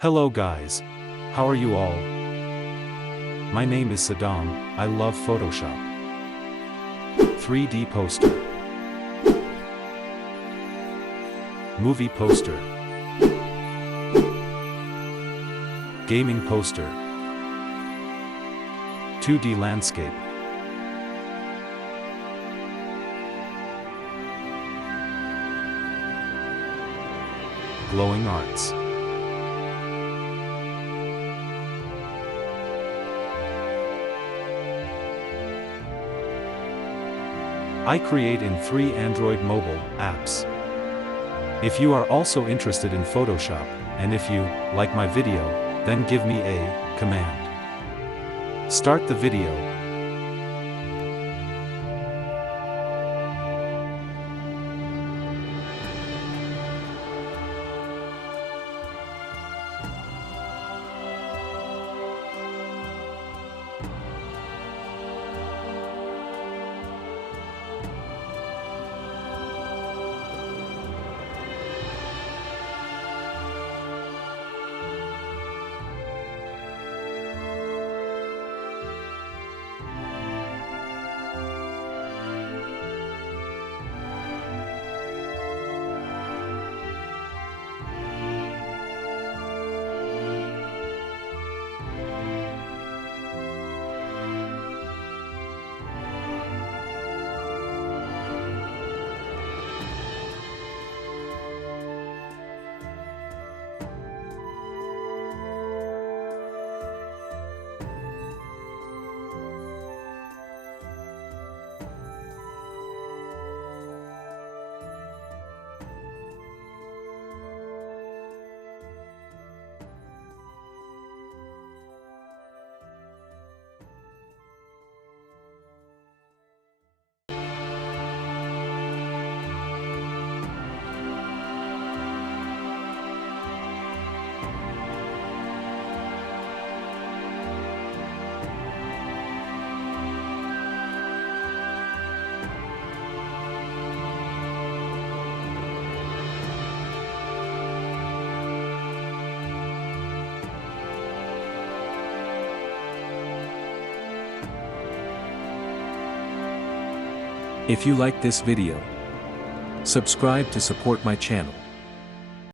Hello guys. How are you all? My name is Saddam. I love Photoshop. 3D poster. Movie poster. Gaming poster. 2D landscape. Glowing arts. I create in 3 Android mobile apps. If you are also interested in Photoshop, and if you like my video, then give me a command. Start the video. If you like this video, subscribe to support my channel.